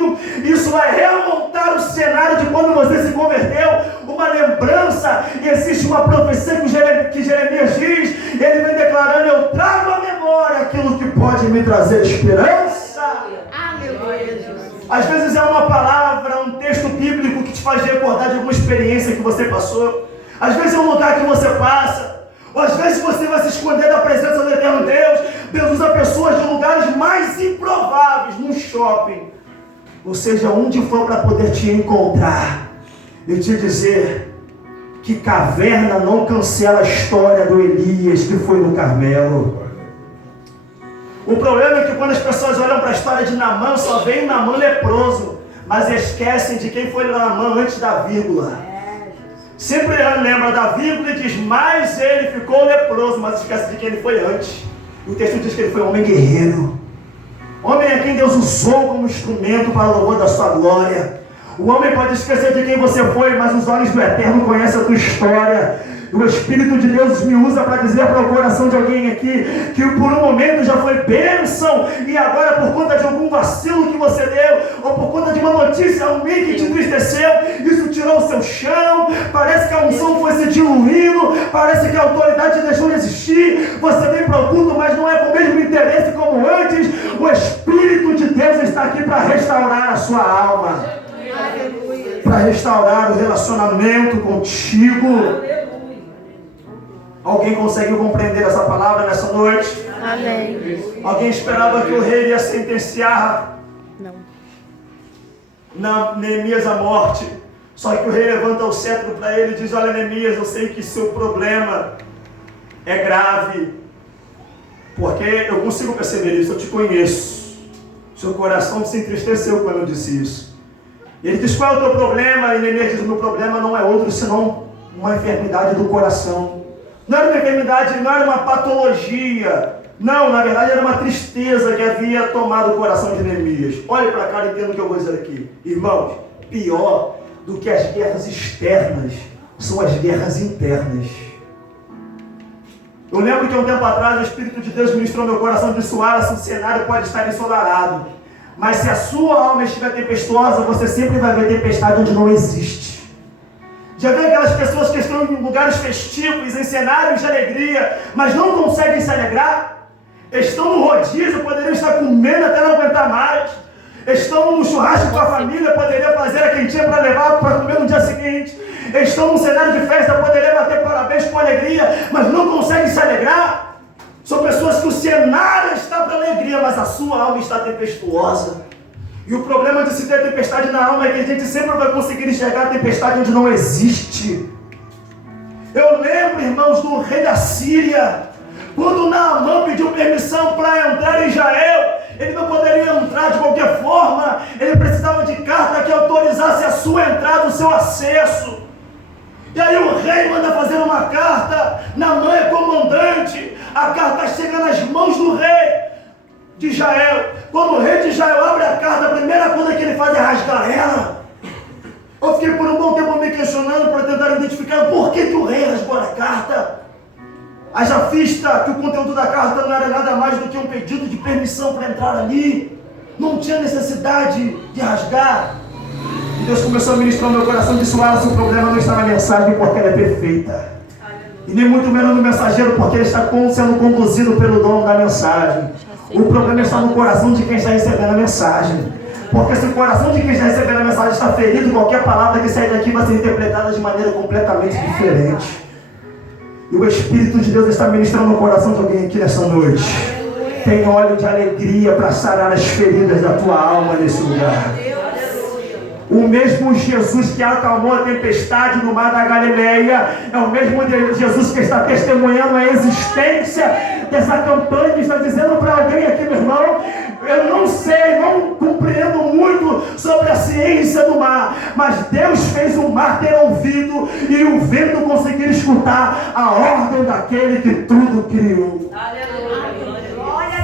contigo. Isso vai remontar o cenário de quando você se converteu, uma lembrança. E existe uma profecia que Jeremias diz, ele vem declarando: eu trago à memória aquilo que pode me trazer esperança. Às vezes é uma palavra, um texto bíblico que te faz recordar de alguma experiência que você passou. Às vezes é um lugar que você passa. Ou às vezes você vai se esconder da presença do eterno Deus. Deus usa pessoas de lugares mais improváveis, num shopping, ou seja, onde for, para poder te encontrar e te dizer que caverna não cancela a história do Elias que foi no Carmelo. O problema é que quando as pessoas olham para a história de Naamã, só veem Naamã leproso, mas esquecem de quem foi Naamã antes da vírgula. Sempre lembra da vírgula e diz: mas ele ficou leproso, mas esquece de quem ele foi antes. O texto diz que ele foi um homem guerreiro, homem a quem Deus usou como instrumento para o louvor da sua glória. O homem pode esquecer de quem você foi, mas os olhos do Eterno conhecem a tua história. O Espírito de Deus me usa para dizer para o coração de alguém aqui que por um momento já foi bênção, e agora, por conta de algum vacilo que você deu, ou por conta de uma notícia ruim que te entristeceu, isso tirou o seu chão. Parece que a unção foi se diluindo, parece que a autoridade deixou de existir. Você vem para o culto, mas não é com o mesmo interesse como antes. O Espírito de Deus está aqui para restaurar a sua alma, para restaurar o relacionamento contigo. Alguém conseguiu compreender essa palavra nessa noite? Amém. Alguém esperava que o rei ia sentenciar Neemias à morte? Só que o rei levanta o cetro para ele e diz: olha, Neemias, eu sei que seu problema é grave, porque eu consigo perceber isso, eu te conheço. Seu coração se entristeceu quando eu disse isso. E ele diz: qual é o teu problema? E Neemias diz: o meu problema não é outro senão uma enfermidade do coração. Não era uma enfermidade, não era uma patologia. Não, na verdade era uma tristeza que havia tomado o coração de Neemias. Olhe para cá e entenda o que eu vou dizer aqui. Irmãos, pior do que as guerras externas são as guerras internas. Eu lembro que há um tempo atrás o Espírito de Deus ministrou meu coração de suar, o cenário pode estar ensolarado, mas se a sua alma estiver tempestuosa, você sempre vai ver tempestade onde não existe. Já vê aquelas pessoas que estão em lugares festivos, em cenários de alegria, mas não conseguem se alegrar? Estão no rodízio, poderiam estar comendo até não aguentar mais. Estão no churrasco com a família, poderiam fazer a quentinha para levar para comer no dia seguinte. Estão num cenário de festa, poderiam bater parabéns com alegria, mas não conseguem se alegrar. São pessoas que o cenário está para alegria, mas a sua alma está tempestuosa. E o problema de se ter tempestade na alma é que a gente sempre vai conseguir enxergar a tempestade onde não existe. Eu lembro, irmãos, do rei da Síria, quando Naamã pediu permissão para entrar em Israel. Ele não poderia entrar de qualquer forma, ele precisava de carta que autorizasse a sua entrada, o seu acesso. E aí o rei manda fazer uma carta, Naamã é comandante, a carta chega nas mãos do rei de Israel. Quando o rei de Israel abre a carta, a primeira coisa que ele faz é rasgar ela. Eu fiquei por um bom tempo me questionando para tentar identificar por que o rei rasgou a carta. Haja vista que o conteúdo da carta não era nada mais do que um pedido de permissão para entrar ali. Não tinha necessidade de rasgar. E Deus começou a ministrar no meu coração e disse: se o problema não está na mensagem porque ela é perfeita. E nem muito menos no mensageiro porque ele está sendo conduzido pelo dono da mensagem. O problema está no coração de quem está recebendo a mensagem. Porque se o coração de quem está recebendo a mensagem está ferido, qualquer palavra que sair daqui vai ser interpretada de maneira completamente diferente. E o Espírito de Deus está ministrando no coração de alguém aqui nessa noite. Tem óleo de alegria para sarar as feridas da tua alma nesse lugar. O mesmo Jesus que acalmou a tempestade no mar da Galileia é o mesmo Jesus que está testemunhando a existência dessa campanha, que está dizendo para alguém aqui, meu irmão: eu não sei, não compreendo muito sobre a ciência do mar, mas Deus fez o mar ter ouvido e o vento conseguir escutar a ordem daquele que tudo criou.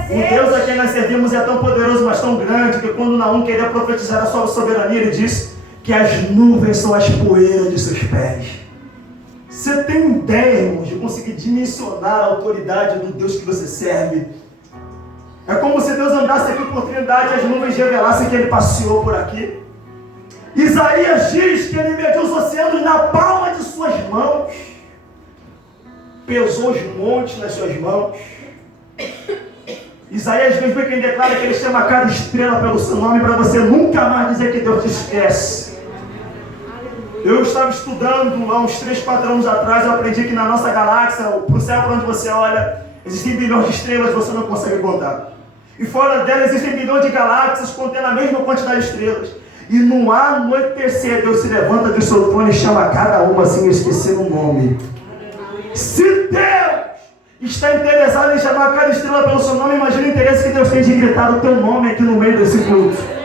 O Deus a quem nós servimos é tão poderoso, mas tão grande, que quando Naum queria profetizar a sua soberania, ele disse que as nuvens são as poeiras de seus pés. Você tem ideia, irmãos, de conseguir dimensionar a autoridade do Deus que você serve? É como se Deus andasse aqui por Trindade e as nuvens revelassem que Ele passeou por aqui. Isaías diz que Ele mediu os oceanos na palma de suas mãos. Pesou os montes nas suas mãos. Isaías mesmo é quem declara que Ele chama cada estrela pelo seu nome para você nunca mais dizer que Deus te esquece. Eu estava estudando há uns 3, 4 anos atrás, eu aprendi que na nossa galáxia, para o céu para onde você olha, existem bilhões de estrelas que você não consegue contar. E fora dela existem bilhões de galáxias contendo a mesma quantidade de estrelas. E no anoitecer, Deus se levanta do seu trono e chama cada uma assim, esquecendo o nome. Se Deus está interessado em chamar cada estrela pelo seu nome, imagina o interesse que Deus tem de gritar o teu nome aqui no meio desse culto.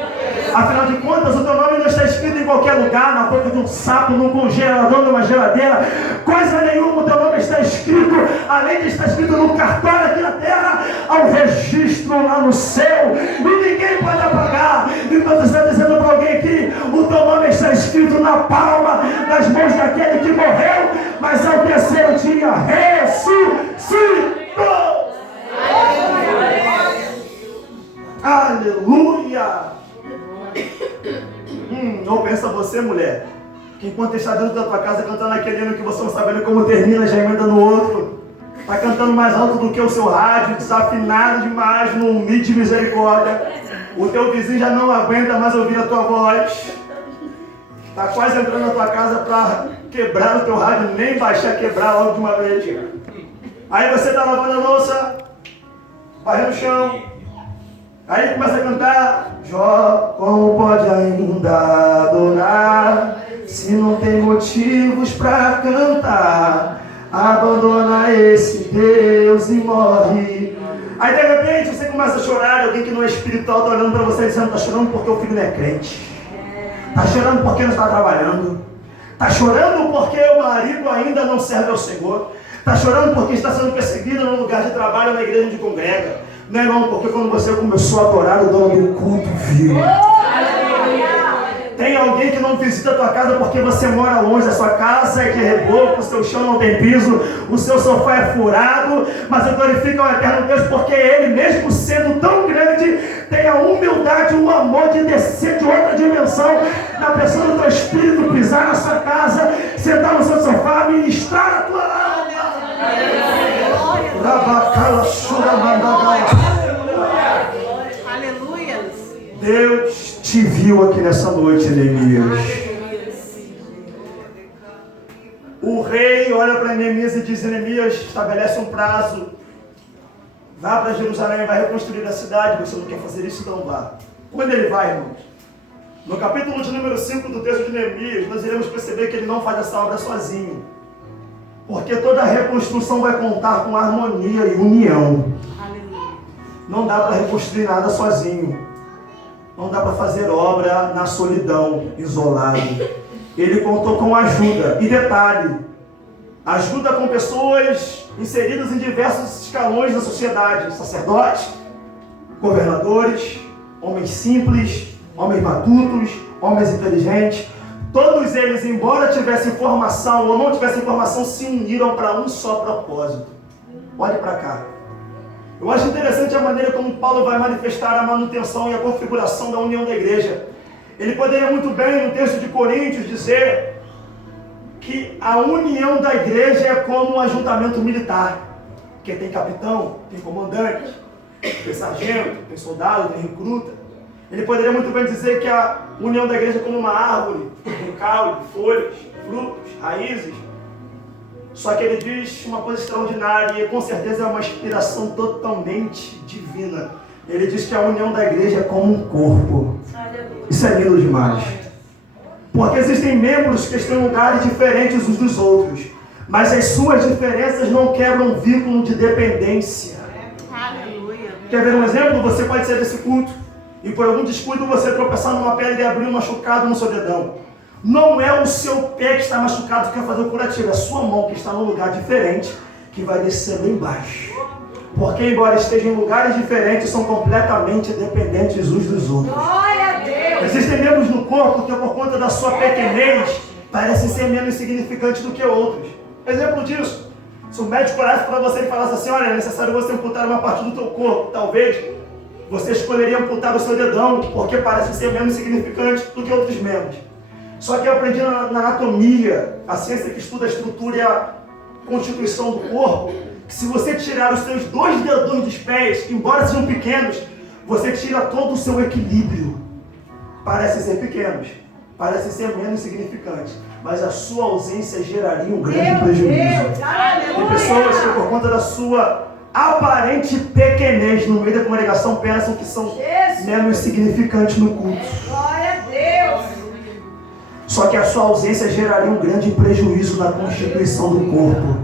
Afinal de contas, o teu nome não está escrito em qualquer lugar, na boca de um sapo, num congelador, numa geladeira, coisa nenhuma. O teu nome está escrito, além de estar escrito no cartório aqui na terra, ao registro lá no céu, e ninguém pode apagar. Então você está dizendo para alguém aqui, o teu nome está escrito na palma das mãos daquele que morreu, mas ao terceiro dia ressuscitou. Aleluia! Ou pensa você, mulher, que enquanto está dentro da tua casa cantando aquele hino que você não sabe nem como termina, já emenda no outro, está cantando mais alto do que o seu rádio, desafinado demais no mid de misericórdia, o teu vizinho já não aguenta mais ouvir a tua voz, está quase entrando na tua casa para quebrar o teu rádio, nem baixar, quebrar logo de uma vez. Aí você está lavando a louça, varrendo o chão, aí começa a cantar: Jó, como pode ainda adorar, se não tem motivos para cantar? Abandona esse Deus e morre. Aí de repente você começa a chorar, alguém que não é espiritual está olhando para você dizendo: está chorando porque o filho não é crente, está chorando porque não está trabalhando, está chorando porque o marido ainda não serve ao Senhor, está chorando porque está sendo perseguido no lugar de trabalho, na igreja onde congrega. Não é não, porque quando você começou a adorar, o dono do culto viu. Tem alguém que não visita a tua casa porque você mora longe, a sua casa é de reboco, o seu chão não tem piso, o seu sofá é furado, mas eu glorifico ao eterno Deus porque Ele, mesmo sendo tão grande, tem a humildade, o amor de descer de outra dimensão na pessoa do teu espírito, pisar na sua casa, sentar no seu sofá, ministrar a tua alma. Aleluia. Deus te viu aqui nessa noite, Neemias. O rei olha para Neemias e diz: Neemias, estabelece um prazo, vá para Jerusalém, vai reconstruir a cidade. Você não quer fazer isso, então vá. Quando ele vai, irmãos? No capítulo de número 5 do texto de Neemias, nós iremos perceber que ele não faz essa obra sozinho. Porque toda reconstrução vai contar com harmonia e união. Não dá para reconstruir nada sozinho. Não dá para fazer obra na solidão, isolado. Ele contou com ajuda. E detalhe, ajuda com pessoas inseridas em diversos escalões da sociedade. Sacerdotes, governadores, homens simples, homens matutos, homens inteligentes. Todos eles, embora tivessem formação ou não tivessem formação, se uniram para um só propósito. Olhe para cá. Eu acho interessante a maneira como Paulo vai manifestar a manutenção e a configuração da união da igreja. Ele poderia muito bem, no texto de Coríntios, dizer que a união da igreja é como um ajuntamento militar. Porque tem capitão, tem comandante, tem sargento, tem soldado, tem recruta. Ele poderia muito bem dizer que a união da igreja é como uma árvore, com caule, folhas, frutos, raízes. Só que ele diz uma coisa extraordinária e com certeza é uma inspiração totalmente divina. Ele diz que a união da igreja é como um corpo. Isso é lindo demais. Porque existem membros que estão em lugares diferentes uns dos outros, mas as suas diferenças não quebram um vínculo de dependência. Quer ver um exemplo? Você pode ser desse culto e por algum descuido você tropeçar numa pedra e abrir um machucado no seu dedão. Não é o seu pé que está machucado que quer fazer o curativo, é a sua mão que está num lugar diferente que vai descer lá embaixo. Porque embora estejam em lugares diferentes, são completamente dependentes uns dos outros. Glória a Deus. Existem membros no corpo que por conta da sua pequenez parecem ser menos insignificantes do que outros. Exemplo disso, se o médico olhasse para você e falasse assim: olha, é necessário você amputar uma parte do teu corpo, talvez você escolheria amputar o seu dedão, porque parece ser menos significante do que outros membros. Só que eu aprendi na anatomia, a ciência que estuda a estrutura e a constituição do corpo, que se você tirar os seus 2 dedões dos pés, embora sejam pequenos, você tira todo o seu equilíbrio. Parece ser pequenos, parece ser menos significante, mas a sua ausência geraria um grande prejuízo. Tem pessoas que por conta da sua aparente pequenez no meio da congregação pensam que são menos significantes no culto. Glória a Deus. Só que a sua ausência geraria um grande prejuízo na constituição do corpo.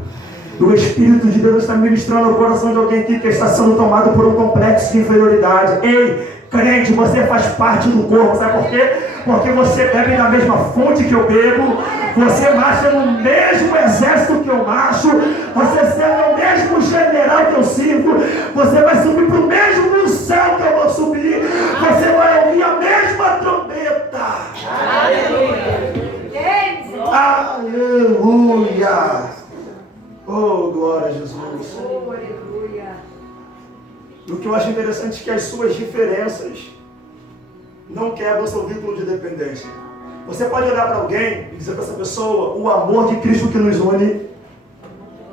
E o Espírito de Deus está ministrando o coração de alguém aqui que está sendo tomado por um complexo de inferioridade. Ei, crente, você faz parte do corpo, sabe por quê? Porque você bebe na mesma fonte que eu bebo, você marcha no mesmo exército que eu marcho, você serve o mesmo general que eu sirvo, você vai subir para o mesmo céu que eu vou subir, você vai ouvir a mesma trombeta. Aleluia! Oh, glória a Jesus! Oh, aleluia! E o que eu acho interessante é que as suas diferenças não quebram o seu vínculo de dependência. Você pode olhar para alguém e dizer para essa pessoa o amor de Cristo que nos une.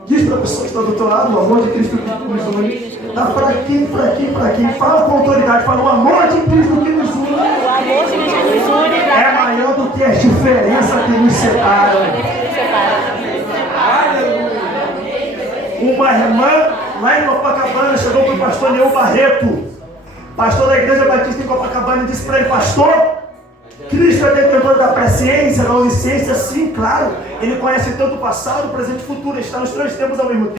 Diz para a pessoa que está do teu lado, o amor de Cristo que nos une. Está fraquinho. Fala com autoridade, fala o amor de Cristo que nos une. O amor de Cristo nos une. É maior do que as diferenças que nos separam. Uma irmã lá em Copacabana chegou para o pastor Leão Barreto, pastor da Igreja Batista em Copacabana, e disse para ele: pastor, Cristo é detentor da presciência, da onisciência? Sim, claro. Ele conhece tanto o passado, o presente e o futuro. Ele está nos 3 tempos ao mesmo tempo.